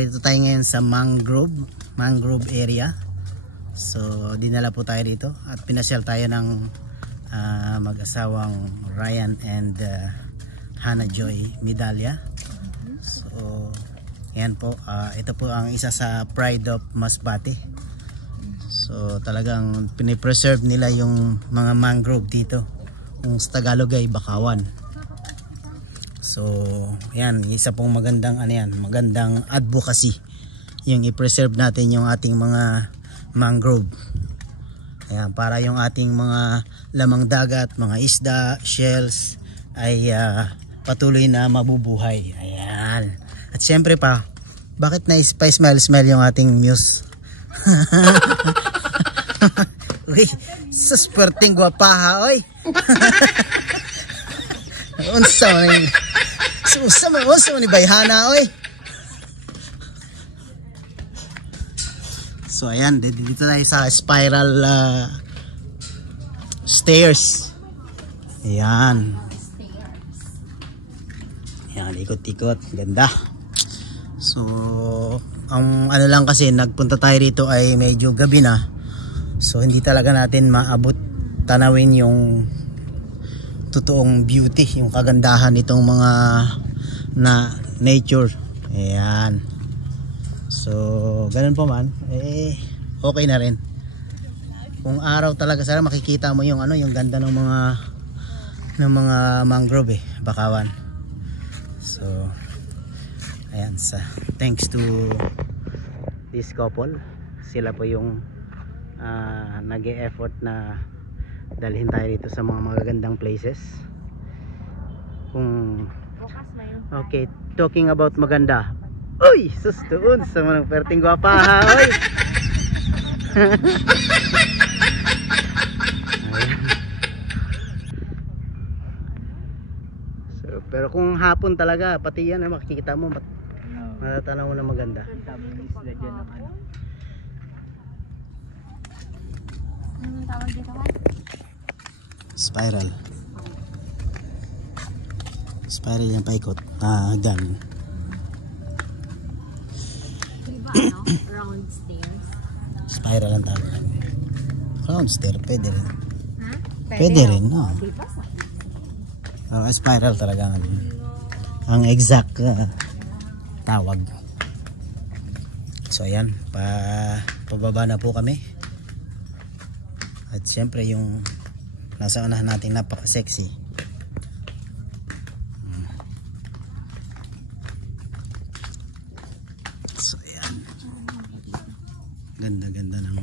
narito tayo ngayon sa mangrove area. So dinala po tayo dito at pinasyal tayo ng mag-asawang Ryan and Hannah Joy Medalla. So yan po, ito po ang isa sa pride of Masbate. So talagang pinipreserve nila yung mga mangrove dito. Yung sa Tagalog ay bakawan. So yan, isa pong magandang magandang advocacy yung i-preserve natin yung ating mga mangrove. Ayan, para yung ating mga lamang dagat, mga isda, shells ay patuloy na mabubuhay. Ayan. At syempre pa, bakit smile yung ating muse? Uy, susperting gwapaha, oy. Unsa man ni Bayhana, oy. So ayan, dito tayo sa spiral stairs. Ayan. Ayan, ikot-ikot, ganda. So ang lang kasi nagpunta tayo rito ay medyo gabi na. So hindi talaga natin maabot tanawin yung totoong beauty, yung kagandahan nitong mga na nature. Ayan. So ganun po man, okay na rin. Kung araw talaga sana makikita mo yung yung ganda ng mga mangrove bakawan. So ayan, thanks to this couple, sila po yung nag-e-effort na dalhin tayo dito sa mga magagandang places. Okay, talking about maganda. Uy, sus doon sa mga perting gwapa ha, oy. So, pero kung hapon talaga, pati yan makikita mo, matatanaw mo na maganda. Anong tawag dito ka? Spiral yung paikot. Dyan. Round stairs. Spiral ang tawag. Round stair, pwede rin. Ha? Pwede rin, no? Spiral talaga ang exact tawag. So ayan, pababa na po kami. At syempre yung nasa unahan natin napaka-sexy. So ayan. Ganda-ganda ng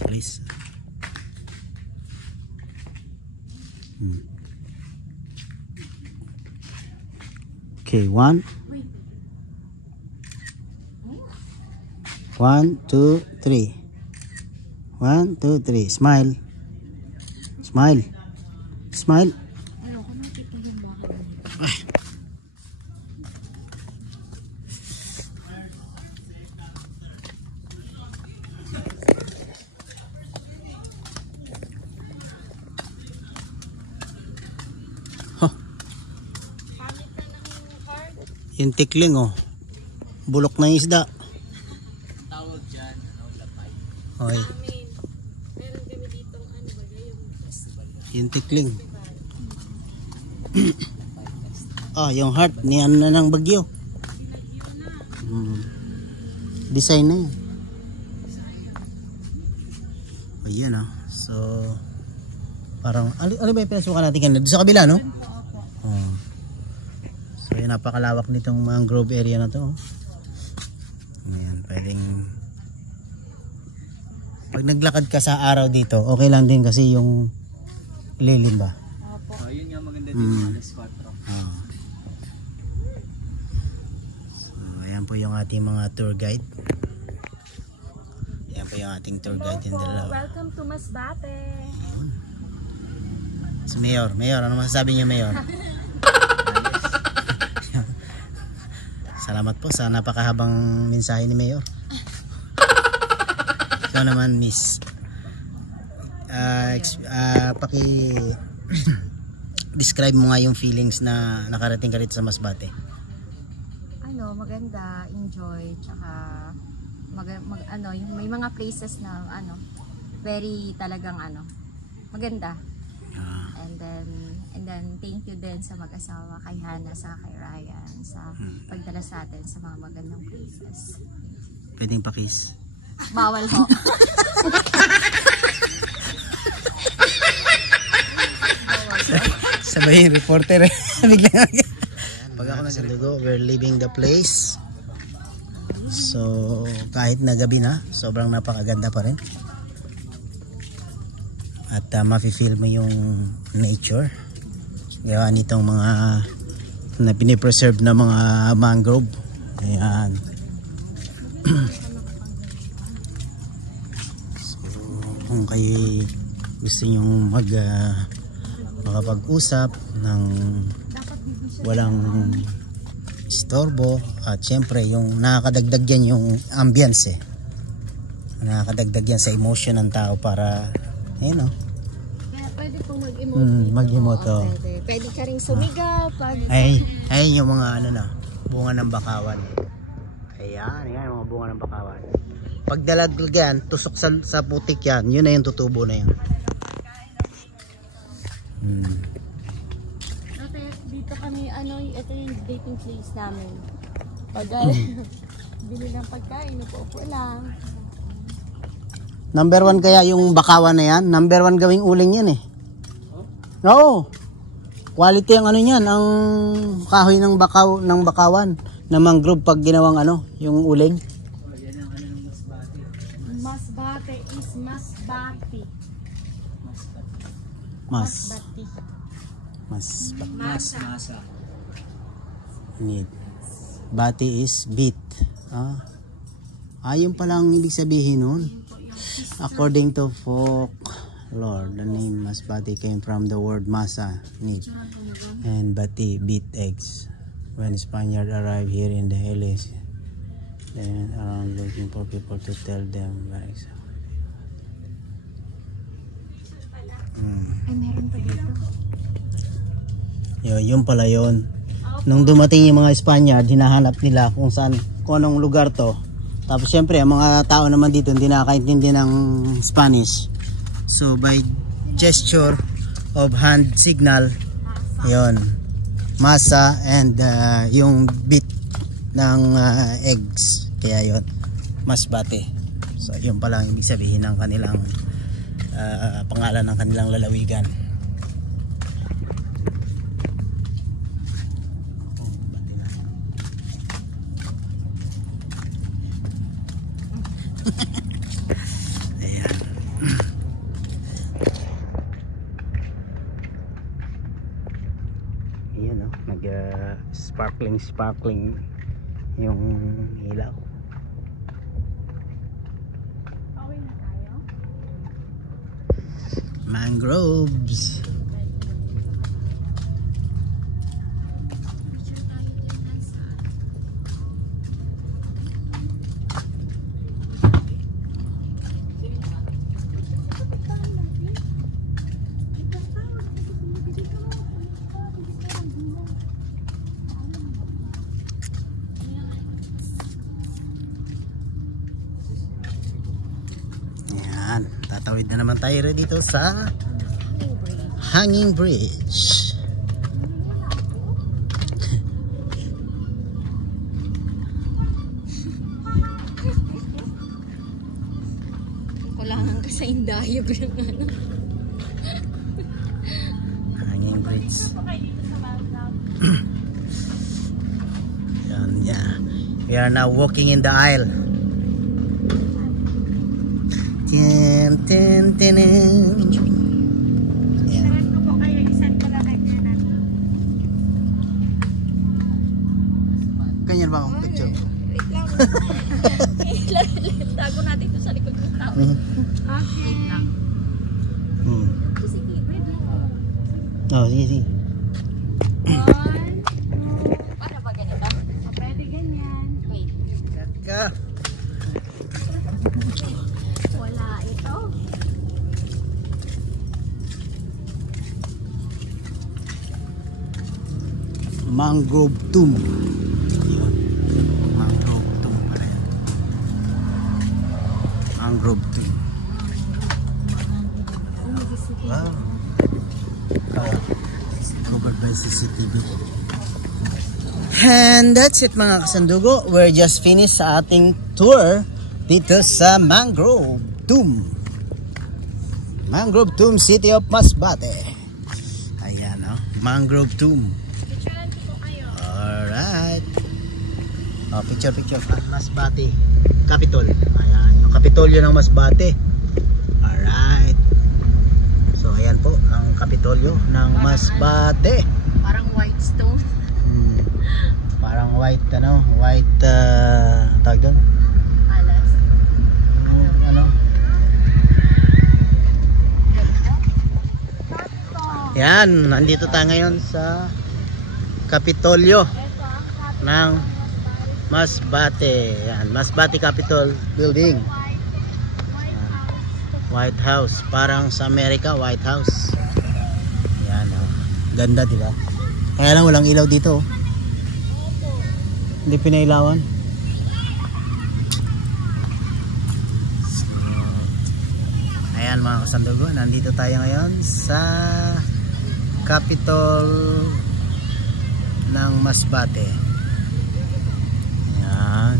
place. Okay, 1 2 3. 1 2 3, smile. Smile. Ayoko nakita yung baka. Yung tikling bulok na yung isda. Tawag dyan, lapay. Okay. Meron kami dito, Yung tikling. Yung heart ni na ng bagyo. Design na yan. Ayan So parang ano ba yung pinasukan natin kanina? Doon sa kabila, no? So yun, napakalawak nitong mangrove area na to. Ayan, pwedeng pag naglakad ka sa araw dito, okay lang din kasi yung lilim ba? Opo. Yun nga maganda din, alas 4. So ayan po yung ating mga tour guide. Ayan po yung ating tour guide. Welcome to Masbate. Si Mayor, ano masasabi niyo, Mayor? Salamat po sa napakahabang mensahe ni Mayor. Ikaw naman, Miss. Ano? Describe mo nga yung feelings na nakarating ka rito sa Masbate. maganda, enjoy, tsaka may mga places na very talagang maganda. And then thank you din sa mag-asawa kay Hana sa kay Ryan sa pagdala sa atin sa mga magandang places. Pwedeng pakis. Bawal ho. Sabay yung reporter. Biglang. Pag ako nagdugo, we're leaving the place. So, kahit na gabi na, sobrang napakaganda pa rin. At mafe-feel mo yung nature. Gawa nitong mga na pinipreserve na mga mangrove. Ayan. So, kung kayo gusto nyong makapag-usap ng walang istorbo at syempre yung nakakadagdag yan yung ambience nakakadagdag yan sa emotion ng tao para Kaya pwede pong mag-emote. Mag-emote. Pwede ka rin sumigaw. Ay yung mga bunga ng bakawan. Ayan yung mga bunga ng bakawan. Pag dalagyan, tusok sa putik yan, yun na yung tutubo na yan. Dito kami, ito yung dating place namin. Pag bili ng pagkain, upo lang. Number 1 kaya yung bakawan na yan? Number 1 gawing uling yan Oo. Quality ang yan, ang kahoy ng bakawan na mangrove pag ginawang yung uling. Yan ang ng masbate. Masbate is masbati. Masbati. Masa. Need. Bati is beat. Ayun pala ang ibig sabihin nun. According to folklore, the name Masbate came from the word masa, meat, and bati, beat eggs. When Spaniards arrived here in the hills, they went around looking for people to tell them where exactly. Ay, meron pa dito. Yun pala yun. Nung dumating yung mga Spaniard, hinahanap nila kung anong lugar to. Tapos syempre, ang mga tao naman dito hindi nakakaintindi ng Spanish. So by gesture of hand signal, yon masa and yung bit ng eggs. Kaya yon masbate. So yun pala ang ibig sabihin ng kanilang pangalan ng kanilang lalawigan. Ayan sparkling yung ilaw. Pauwi na tayo? Mangroves. Tatawid na naman tayo dito sa Hanging Bridge. Kulangan ka sa indayog ng Hanging Bridge. Yan, yeah. We are now walking in the aisle. Ganyan ba akong picture? Wait lang. Tago natin ito sa likod ng tao. Okay. Sige, wait lang. Sige. Paano ba ganito? Pwede ganyan. Wait. Wala ito. Mangrove tomb. Yun. Mangrove Tomb. Wow. Covered by CCTV. And that's it mga kasandugo. We're just finished sa ating tour dito sa Mangrove Tomb. Mangrove Tomb, City of Masbate. Ayan o, Mangrove Tomb. Alright. Oh, picture. Masbate Capitol. Ayan, yung Kapitolyo ng Masbate. Alright. So ayan po ang Kapitolyo ng Masbate. Parang white stone. Parang white tag doon. Alas. Ano? Yan, nandito tayo ngayon sa Kapitolyo ng Masbate. Yan, Masbate Capitol Building. Yan. White House, parang sa Amerika, White House. Yan, oh. Ganda, di ba? Kaya lang walang ilaw dito. Hindi pinailawan. So, ayan mga kasandugo, nandito tayo ngayon sa Capitol ng Masbate. Ayan.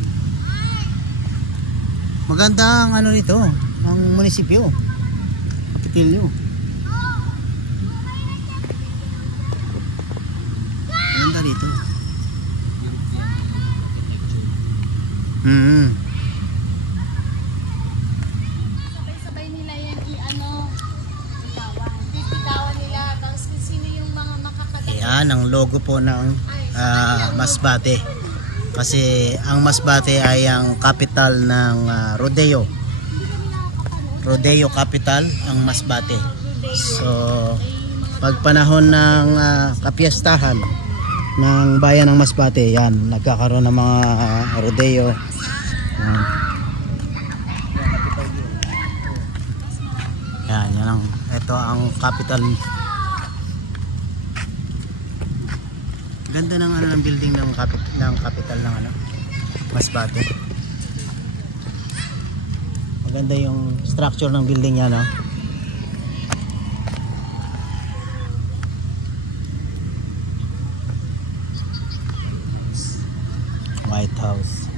Maganda ang ano nito, ang munisipyo. Kapitolyo. Maganda dito. Sabay-sabay nila yan titigawan nila tapos kung sino yung mga makakatawa. Ayan ang logo po ng Masbate. Kasi ang Masbate ay ang capital ng rodeo. Rodeo capital ang Masbate. So pag panahon ng kapiyastahan ng bayan ng Masbate, yan, nagkakaroon ng mga rodeo. Yan, yan ang, ito ang capital. Ganda ng ano ng building ng capital ng ano, Masbate. Maganda yung structure ng building niya, no? White House.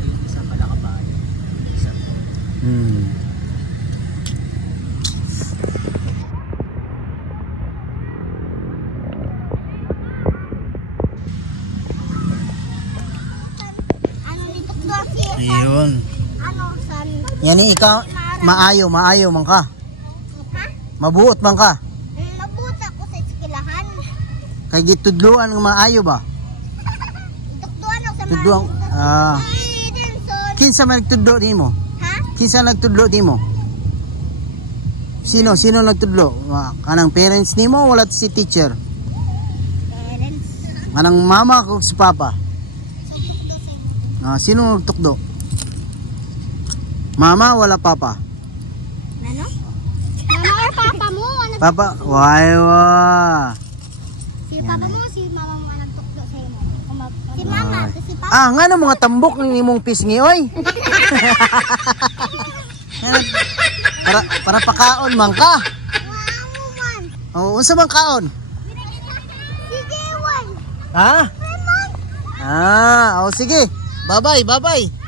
Ayun, isa pala kabayo. Isa. Ayun. Yan ikaw, maayo man ka. Mabuot man ka. Mabuot ako sa eskwelahan. Kay gitudluan ng maayo ba? Tudluan. Kinsa man nagtudlo nimo? Ha? Kinsa nagtudlo nimo? Sino nagtudlo? Kanang parents nimo wala si teacher? Parents. Kanang mama o si papa? Sino nagtukdo? Mama wala papa? Ano? Mama or papa mo? Papa, waiwa. Si papa mo, si mama mo nagtukdo sa imo. Si mama, si papa. Nga no mga tambok ng imong pisngi oy. para pakaon man ka. Wow man. Oh, unsa man kaon? Sige, one. Ha? Oh sige. Bye-bye.